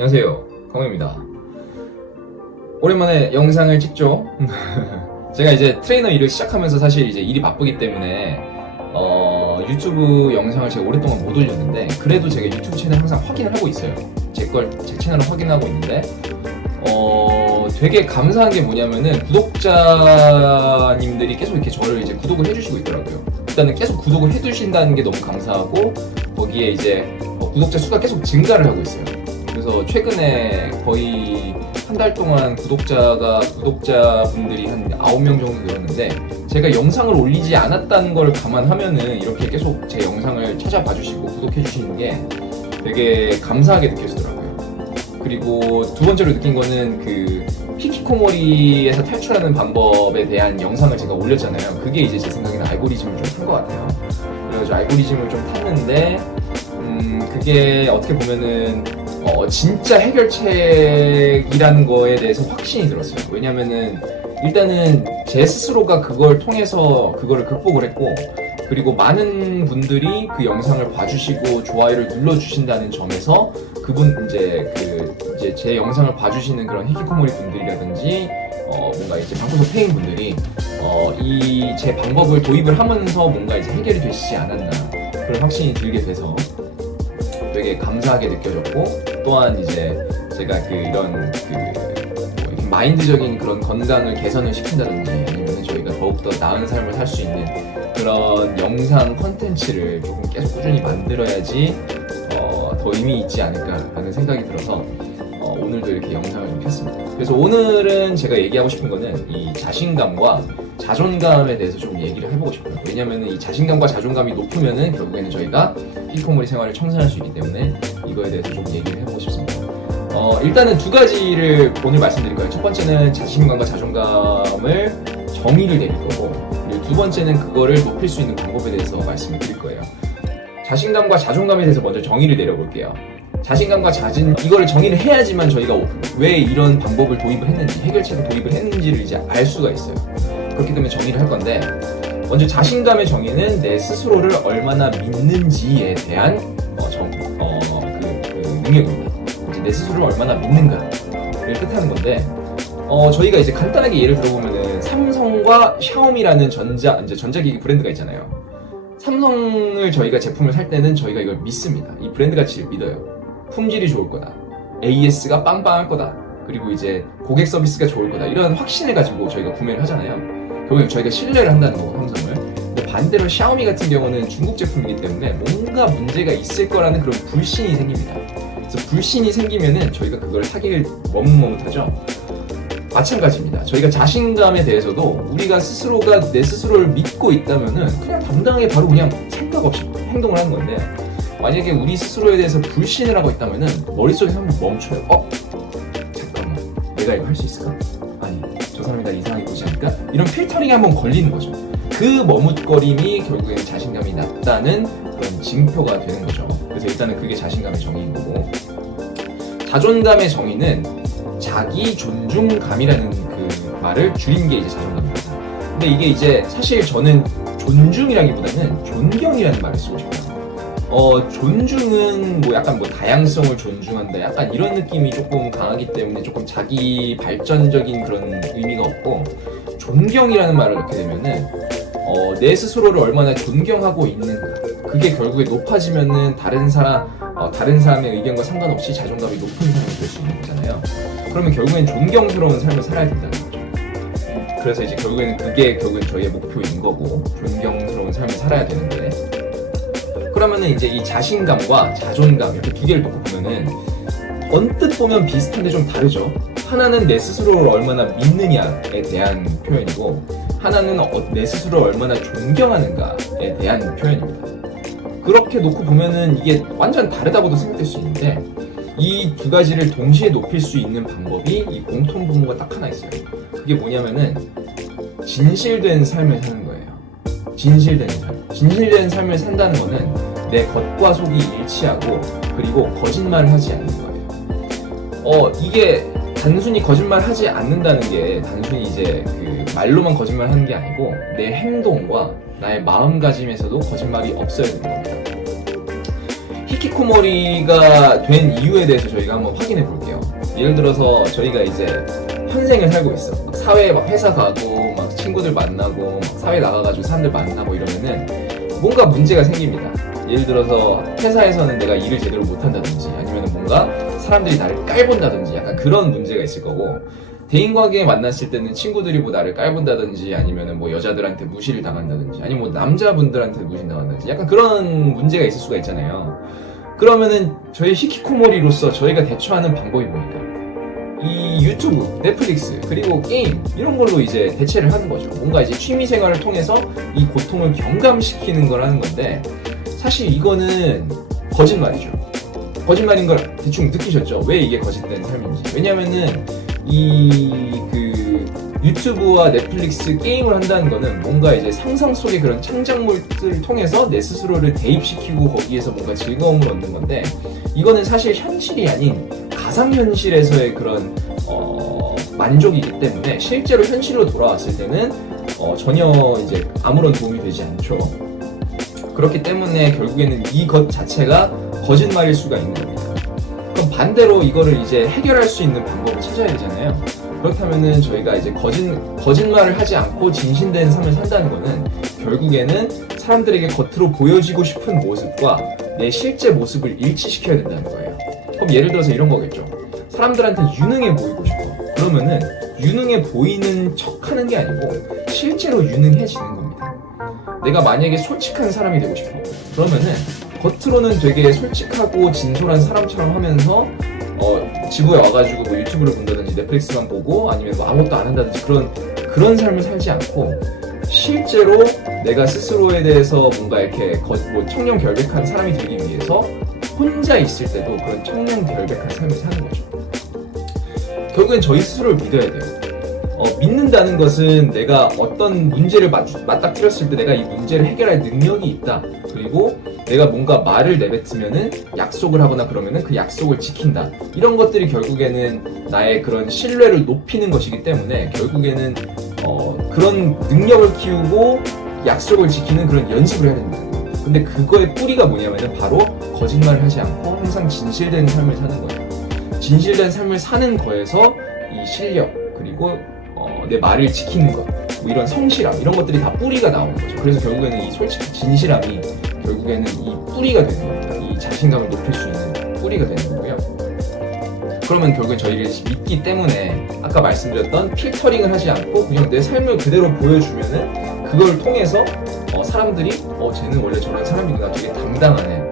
안녕하세요, 강호입니다. 오랜만에 영상을 찍죠. 제가 이제 트레이너 일을 시작하면서 사실 이제 일이 바쁘기 때문에 유튜브 영상을 제가 오랫동안 못 올렸는데, 그래도 제가 유튜브 채널 항상 확인을 하고 있어요. 제 채널을 확인하고 있는데 되게 감사한 게 뭐냐면은 구독자님들이 계속 이렇게 저를 이제 구독을 해주시고 있더라고요. 일단은 계속 구독을 해주신다는 게 너무 감사하고, 거기에 이제 구독자 수가 계속 증가를 하고 있어요. 그래서 최근에 거의 한 달 동안 구독자분들이 한 9명 정도 늘었는데, 제가 영상을 올리지 않았다는 걸 감안하면은 이렇게 계속 제 영상을 찾아봐 주시고 구독해 주시는 게 되게 감사하게 느껴지더라고요. 그리고 두 번째로 느낀 거는 그 히키코모리에서 탈출하는 방법에 대한 영상을 제가 올렸잖아요. 그게 이제 제 생각에는 알고리즘을 좀 탄 것 같아요. 그래가지고 알고리즘을 좀 탔는데 그게 어떻게 보면은 진짜 해결책이라는 거에 대해서 확신이 들었어요. 왜냐면은 일단은 제 스스로가 그걸 통해서 그거를 극복을 했고, 그리고 많은 분들이 그 영상을 봐주시고 좋아요를 눌러주신다는 점에서 이제 제 영상을 봐주시는 그런 히키코모리 분들이라든지 뭔가 이제 방구석 페인 분들이 이 제 방법을 도입을 하면서 뭔가 이제 해결이 되시지 않았나, 그런 확신이 들게 돼서 되게 감사하게 느껴졌고, 또한 이제 제가 이런 마인드적인 그런 건강을 개선을 시킨다든지, 아니면 저희가 더욱더 나은 삶을 살 수 있는 그런 영상 컨텐츠를 조금 계속 꾸준히 만들어야지 더 의미 있지 않을까라는 생각이 들어서 오늘도 이렇게 영상을 좀 켰습니다. 그래서 오늘은 제가 얘기하고 싶은 거는 이 자신감과 자존감에 대해서 좀 얘기를 해보고 싶어요. 왜냐면은 이 자신감과 자존감이 높으면은 결국에는 저희가 히키코모리 생활을 청산할 수 있기 때문에 이거에 대해서 좀 얘기를 해보고 싶습니다. 일단은 두 가지를 오늘 말씀드릴 거예요. 첫 번째는 자신감과 자존감을 정의를 내릴 거고, 그리고 두 번째는 그거를 높일 수 있는 방법에 대해서 말씀을 드릴 거예요. 자신감과 자존감에 대해서 먼저 정의를 내려볼게요. 자신감과 이거를 정의를 해야지만 저희가 왜 이런 방법을 도입을 했는지, 해결책을 도입을 했는지를 이제 알 수가 있어요. 그렇기 때문에 정의를 할 건데, 먼저 자신감의 정의는 내 스스로를 얼마나 믿는지에 대한 능력입니다. 이제 내 스스로를 얼마나 믿는가를 뜻하는 건데, 저희가 이제 간단하게 예를 들어보면은 삼성과 샤오미라는 전자기기 브랜드가 있잖아요. 삼성을 저희가 제품을 살 때는 저희가 이걸 믿습니다. 이 브랜드 가치를 믿어요. 품질이 좋을 거다, AS가 빵빵할 거다, 그리고 이제 고객 서비스가 좋을 거다, 이런 확신을 가지고 저희가 구매를 하잖아요. 결국엔 저희가 신뢰를 한다는 거고, 삼성을. 근데 반대로 샤오미 같은 경우는 중국 제품이기 때문에 뭔가 문제가 있을 거라는 그런 불신이 생깁니다. 그래서 불신이 생기면은 저희가 그걸 사기를 머뭇머뭇하죠. 마찬가지입니다. 저희가 자신감에 대해서도 우리가 내 스스로를 믿고 있다면은 그냥 당당하게 바로 그냥 생각 없이 행동을 하는 건데, 만약에 우리 스스로에 대해서 불신을 하고 있다면은 머릿속에서 한번 멈춰요. 잠깐만, 내가 이거 할 수 있을까? 아니, 저 사람이 날 이상하게 보지 않을까? 이런 필터링이 한번 걸리는 거죠. 그 머뭇거림이 결국엔 자신감이 낮다는 그런 징표가 되는 거죠. 그래서 일단은 그게 자신감의 정의인 거고, 자존감의 정의는 자기 존중감이라는 그 말을 줄인 게 이제 자존감입니다. 근데 이게 이제 사실 저는 존중이라기보다는 존경이라는 말을 쓰고 싶어요. 존중은 약간 다양성을 존중한다, 약간 이런 느낌이 조금 강하기 때문에 조금 자기 발전적인 그런 의미가 없고, 존경이라는 말을 넣게 되면은 내 스스로를 얼마나 존경하고 있는가, 그게 결국에 높아지면은 다른 사람의 의견과 상관없이 자존감이 높은 사람이 될 수 있는 거잖아요. 그러면 결국엔 존경스러운 삶을 살아야 된다는 거죠. 그래서 이제 결국에는 그게 저희의 목표인 거고, 존경스러운 삶을 살아야 되는데, 그러면은 이제 이 자신감과 자존감 이렇게 두 개를 놓고 보면은 언뜻 보면 비슷한데 좀 다르죠. 하나는 내 스스로를 얼마나 믿느냐에 대한 표현이고, 하나는 내 스스로를 얼마나 존경하는가에 대한 표현입니다. 그렇게 놓고 보면은 이게 완전 다르다고도 생각될 수 있는데, 이 두 가지를 동시에 높일 수 있는 방법이, 이 공통 분모가 딱 하나 있어요. 그게 뭐냐면은 진실된 삶을 사는 거예요. 진실된 삶을 산다는 거는 내 겉과 속이 일치하고, 그리고 거짓말을 하지 않는 거예요. 이게 단순히 거짓말하지 않는다는 게 단순히 이제 말로만 거짓말하는 게 아니고, 내 행동과 나의 마음가짐에서도 거짓말이 없어야 되는 겁니다. 히키코모리가 된 이유에 대해서 저희가 한번 확인해 볼게요. 예를 들어서 저희가 이제 현생을 살고 있어. 막 사회에 막 회사 가고 막 친구들 만나고 막 사회 나가가지고 사람들 만나고 이러면은 뭔가 문제가 생깁니다. 예를 들어서 회사에서는 내가 일을 제대로 못한다든지 아니면 뭔가 사람들이 나를 깔본다든지 약간 그런 문제가 있을 거고, 대인관계에 만났을 때는 친구들이 뭐 나를 깔본다든지 아니면 뭐 여자들한테 무시를 당한다든지 아니면 뭐 남자분들한테 무시를 당한다든지 약간 그런 문제가 있을 수가 있잖아요. 그러면은 저희 히키코모리로서 저희가 대처하는 방법이 뭡니까? 이 유튜브, 넷플릭스, 그리고 게임 이런 걸로 이제 대체를 하는 거죠. 뭔가 이제 취미 생활을 통해서 이 고통을 경감시키는 걸 하는 건데, 사실 이거는 거짓말이죠. 거짓말인 걸 대충 느끼셨죠? 왜 이게 거짓된 삶인지. 왜냐면은 유튜브와 넷플릭스 게임을 한다는 거는 뭔가 이제 상상 속의 그런 창작물들을 통해서 내 스스로를 대입시키고 거기에서 뭔가 즐거움을 얻는 건데, 이거는 사실 현실이 아닌 가상현실에서의 그런 만족이기 때문에 실제로 현실로 돌아왔을 때는 전혀 이제 아무런 도움이 되지 않죠. 그렇기 때문에 결국에는 이것 자체가 거짓말일 수가 있는 겁니다. 그럼 반대로 이거를 이제 해결할 수 있는 방법을 찾아야 되잖아요. 그렇다면은 저희가 이제 거짓말을 하지 않고 진실된 삶을 산다는 거는 결국에는 사람들에게 겉으로 보여지고 싶은 모습과 내 실제 모습을 일치시켜야 된다는 거예요. 그럼 예를 들어서 이런 거겠죠. 사람들한테 유능해 보이고 싶어. 그러면은 유능해 보이는 척 하는 게 아니고 실제로 유능해지는 겁니다. 내가 만약에 솔직한 사람이 되고 싶어. 그러면은 겉으로는 되게 솔직하고 진솔한 사람처럼 하면서 지구에 와가지고 뭐 유튜브를 본다든지 넷플릭스만 보고 아니면 뭐 아무것도 안 한다든지 그런 삶을 살지 않고, 실제로 내가 스스로에 대해서 뭔가 이렇게 뭐 청렴결백한 사람이 되기 위해서 혼자 있을 때도 그런 청렴결백한 삶을 사는 거죠. 결국엔 저희 스스로를 믿어야 돼요. 믿는다는 것은 내가 어떤 문제를 맞닥뜨렸을 때 내가 이 문제를 해결할 능력이 있다. 그리고 내가 뭔가 말을 내뱉으면은 약속을 하거나 그러면은 그 약속을 지킨다. 이런 것들이 결국에는 나의 그런 신뢰를 높이는 것이기 때문에 결국에는 그런 능력을 키우고 약속을 지키는 그런 연습을 해야 됩니다. 근데 그거의 뿌리가 뭐냐면은 바로 거짓말을 하지 않고 항상 진실된 삶을 사는 거예요. 진실된 삶을 사는 거에서 이 실력, 그리고 내 말을 지키는 것, 뭐 이런 성실함, 이런 것들이 다 뿌리가 나오는 거죠. 그래서 결국에는 이 솔직히 진실함이 결국에는 이 뿌리가 되는 겁니다. 이 자신감을 높일 수 있는 뿌리가 되는 거고요. 그러면 결국엔 저희를 믿기 때문에 아까 말씀드렸던 필터링을 하지 않고 그냥 내 삶을 그대로 보여주면은 그걸 통해서 사람들이 쟤는 원래 저런 사람이구나, 되게 당당하네,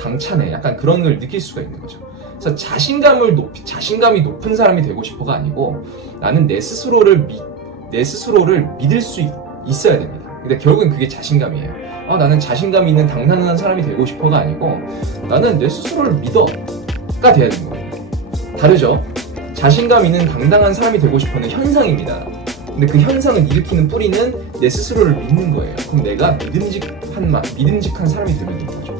당차네, 약간 그런 걸 느낄 수가 있는 거죠. 그래서 자신감이 높은 사람이 되고 싶어가 아니고 나는 내 스스로를 믿을 수 있어야 됩니다. 근데 결국엔 그게 자신감이에요. 나는 자신감 있는 당당한 사람이 되고 싶어가 아니고 나는 내 스스로를 믿어가 돼야 되는 겁니다. 다르죠? 자신감 있는 당당한 사람이 되고 싶어는 현상입니다. 근데 그 현상을 일으키는 뿌리는 내 스스로를 믿는 거예요. 그럼 내가 믿음직한 사람이 되면 되는 거죠.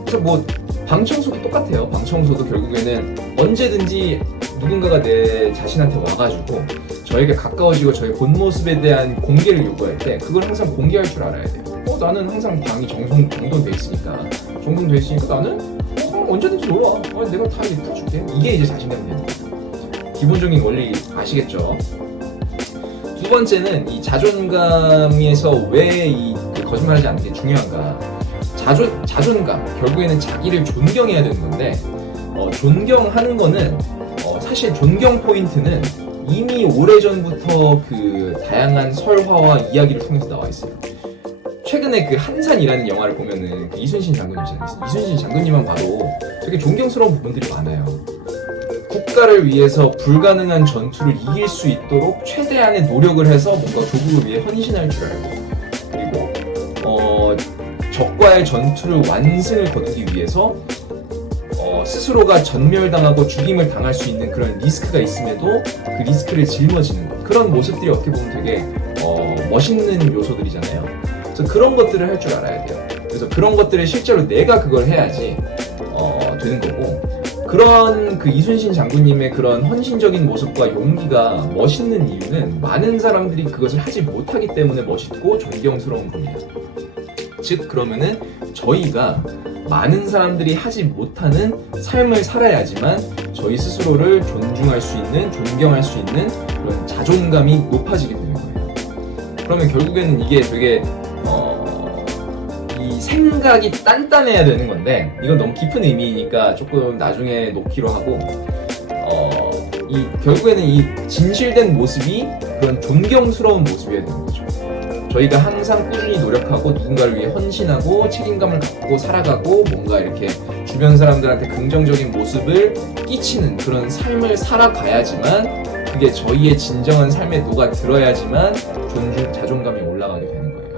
그래서 뭐 방청소도 똑같아요. 방청소도 결국에는 언제든지 누군가가 내 자신한테 와가지고 저에게 가까워지고 저의 본 모습에 대한 공개를 요구할 때 그걸 항상 공개할 줄 알아야 돼요. 나는 항상 방이 정돈돼 있으니까 나는 언제든지 놀러와. 내가 다 이제 풀어줄게. 이게 이제 자신감이 되는 거예요. 기본적인 원리 아시겠죠? 두 번째는 이 자존감에서 왜 그 거짓말하지 않는 게 중요한가? 자존감, 결국에는 자기를 존경해야 되는 건데, 존경하는 거는 사실 존경 포인트는 이미 오래전부터 그 다양한 설화와 이야기를 통해서 나와 있어요. 최근에 그 한산이라는 영화를 보면은 그 이순신 장군님이잖아요. 이순신 장군님만 봐도 되게 존경스러운 부분들이 많아요. 국가를 위해서 불가능한 전투를 이길 수 있도록 최대한의 노력을 해서 뭔가 조국을 위해 헌신할 줄 알고, 그리고 적과의 전투를 완승을 거두기 위해서 스스로가 전멸당하고 죽임을 당할 수 있는 그런 리스크가 있음에도 그 리스크를 짊어지는 것, 그런 모습들이 어떻게 보면 되게 멋있는 요소들이잖아요. 그래서 그런 것들을 할 줄 알아야 돼요. 그래서 그런 것들을 실제로 내가 그걸 해야지 되는 거고, 그런 그 이순신 장군님의 그런 헌신적인 모습과 용기가 멋있는 이유는 많은 사람들이 그것을 하지 못하기 때문에 멋있고 존경스러운 겁니다. 즉 그러면은 저희가 많은 사람들이 하지 못하는 삶을 살아야지만 저희 스스로를 존중할 수 있는, 존경할 수 있는 그런 자존감이 높아지게 되는 거예요. 그러면 결국에는 이게 되게 이 생각이 단단해야 되는 건데, 이건 너무 깊은 의미이니까 조금 나중에 놓기로 하고, 결국에는 이 진실된 모습이 그런 존경스러운 모습이어야 되는 거죠. 저희가 항상 꾸준히 노력하고 누군가를 위해 헌신하고 책임감을 갖고 살아가고 뭔가 이렇게 주변 사람들한테 긍정적인 모습을 끼치는 그런 삶을 살아가야지만, 그게 저희의 진정한 삶에 녹아들어야지만 자존감이 올라가게 되는 거예요.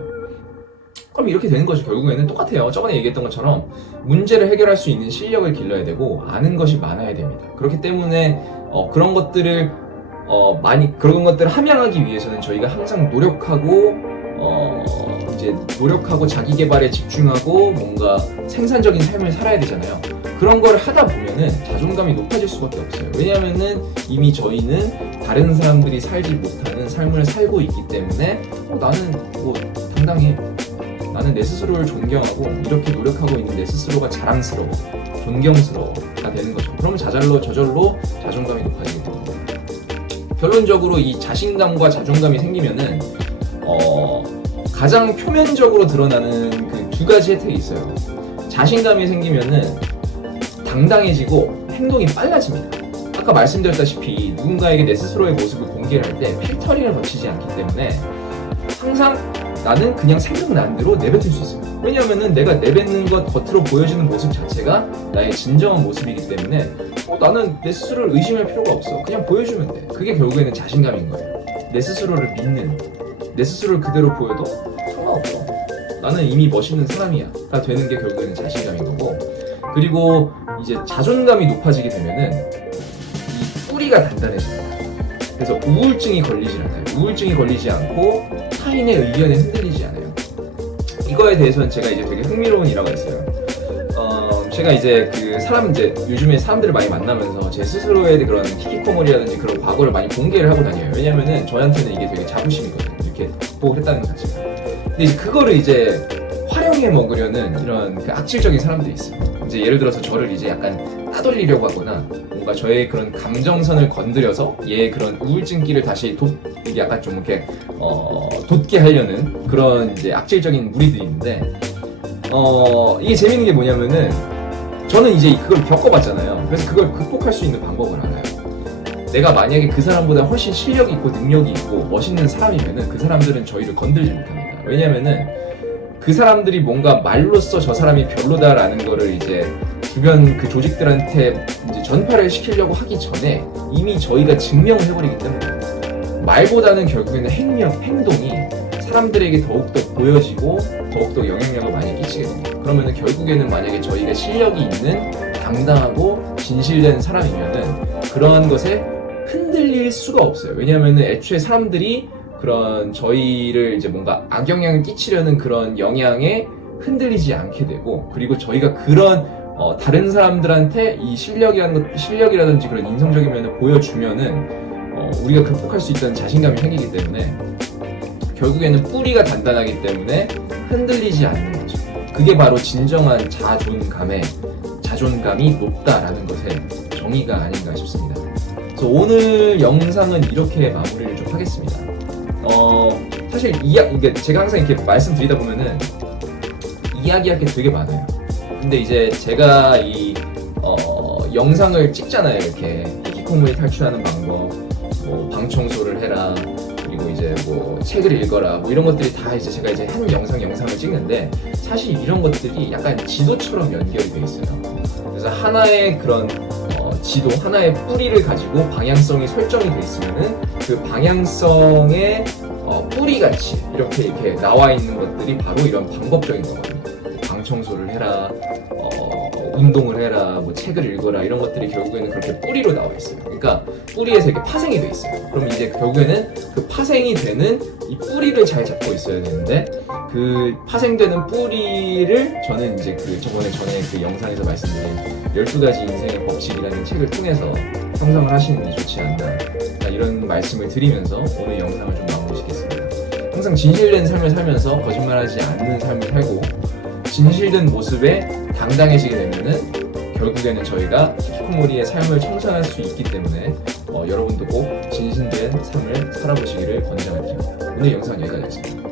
그럼 이렇게 되는 거죠. 결국에는 똑같아요. 저번에 얘기했던 것처럼 문제를 해결할 수 있는 실력을 길러야 되고 아는 것이 많아야 됩니다. 그렇기 때문에 그런 것들을 그런 것들을 함양하기 위해서는 저희가 항상 노력하고 자기 개발에 집중하고 뭔가 생산적인 삶을 살아야 되잖아요. 그런 걸 하다 보면은 자존감이 높아질 수밖에 없어요. 왜냐하면은 이미 저희는 다른 사람들이 살지 못하는 삶을 살고 있기 때문에 나는 당당해. 나는 내 스스로를 존경하고 이렇게 노력하고 있는 내 스스로가 자랑스러워, 존경스러워가 되는 거죠. 그러면 저절로 자존감이 높아지게 됩니다. 결론적으로 이 자신감과 자존감이 생기면은 가장 표면적으로 드러나는 그 두 가지 혜택이 있어요. 자신감이 생기면은 당당해지고 행동이 빨라집니다. 아까 말씀드렸다시피 누군가에게 내 스스로의 모습을 공개를 할 때 필터링을 거치지 않기 때문에 항상 나는 그냥 생각나는 대로 내뱉을 수 있어요. 왜냐하면은 내가 내뱉는 것, 겉으로 보여지는 모습 자체가 나의 진정한 모습이기 때문에 나는 내 스스로를 의심할 필요가 없어. 그냥 보여주면 돼. 그게 결국에는 자신감인 거예요. 내 스스로를 믿는, 내 스스로를 그대로 보여도 상관없어. 나는 이미 멋있는 사람이야. 가 되는 게 결국에는 자신감인 거고, 그리고 이제 자존감이 높아지게 되면은 이 뿌리가 단단해집니다. 그래서 우울증이 걸리지 않아요. 우울증이 걸리지 않고 타인의 의견에 흔들리지 않아요. 이거에 대해서는 제가 이제 되게 흥미로운 일화가 있어요. 제가 이제 요즘에 사람들을 많이 만나면서 제 스스로의 그런 히키코모리라든지 그런 과거를 많이 공개를 하고 다녀요. 왜냐면은 저한테는 이게 되게 자부심이거든요. 이렇게 극복을 했다는 것 자체가. 근데 이제 그거를 이제 활용해 먹으려는 이런 그 악질적인 사람들이 있어요. 이제 예를 들어서 저를 이제 약간 따돌리려고 하거나 뭔가 저의 그런 감정선을 건드려서 얘의 그런 우울증기를 다시 약간 좀 이렇게 돋게 하려는 그런 이제 악질적인 무리들이 있는데, 이게 재밌는 게 뭐냐면은 저는 이제 그걸 겪어봤잖아요. 그래서 그걸 극복할 수 있는 방법을 알아요. 내가 만약에 그 사람보다 훨씬 실력이 있고 능력이 있고 멋있는 사람이면은 그 사람들은 저희를 건들지 못합니다. 왜냐면은 그 사람들이 뭔가 말로써 저 사람이 별로다라는 거를 이제 주변 그 조직들한테 이제 전파를 시키려고 하기 전에 이미 저희가 증명을 해버리기 때문에, 말보다는 결국에는 행동이 사람들에게 더욱더 보여지고 더욱더 영향력을 많이 끼치게 됩니다. 그러면은 결국에는 만약에 저희가 실력이 있는 당당하고 진실된 사람이면은 그러한 것에 흔들릴 수가 없어요. 왜냐하면은 애초에 사람들이 그런 저희를 이제 뭔가 악영향을 끼치려는 그런 영향에 흔들리지 않게 되고, 그리고 저희가 그런 다른 사람들한테 이 실력이라든지 그런 인성적인 면을 보여주면은 우리가 극복할 수 있다는 자신감이 생기기 때문에 결국에는 뿌리가 단단하기 때문에 흔들리지 않는 거죠. 그게 바로 진정한 자존감이 높다라는 것의 정의가 아닌가 싶습니다. 그래서 오늘 영상은 이렇게 마무리를 좀 하겠습니다. 사실 제가 항상 이렇게 말씀드리다 보면은 이야기할 게 되게 많아요. 근데 이제 제가 영상을 찍잖아요. 이렇게 히키코모리 탈출하는 방법, 방 청소를 해라, 그리고 이제 책을 읽어라, 이런 것들이 다 이제 제가 이제 한 영상을 찍는데, 사실 이런 것들이 약간 지도처럼 연결이 돼 있어요. 그래서 하나의 그런 지도, 하나의 뿌리를 가지고 방향성이 설정이 돼 있으면은 그 방향성의 뿌리같이 이렇게 나와 있는 것들이 바로 이런 방법적인 거거든요. 방 청소를 해라, 운동을 해라, 책을 읽어라, 이런 것들이 결국에는 그렇게 뿌리로 나와 있어요. 그러니까 뿌리에서 이렇게 파생이 돼 있어요. 그럼 이제 결국에는 그 파생이 되는 이 뿌리를 잘 잡고 있어야 되는데, 그 파생되는 뿌리를 저는 이제 전에 그 영상에서 말씀드린 12가지 인생의 법칙이라는 책을 통해서 형성을 하시는 게 좋지 않나, 이런 말씀을 드리면서 오늘 영상을 좀 마무리시겠습니다. 항상 진실된 삶을 살면서 거짓말하지 않는 삶을 살고 진실된 모습에 당당해지게 되면은 결국에는 저희가 히키코모리의 삶을 청산할 수 있기 때문에 여러분도 꼭 진실된 삶을 살아보시기를 권장드립니다. 오늘 영상은 여기까지 하겠습니다.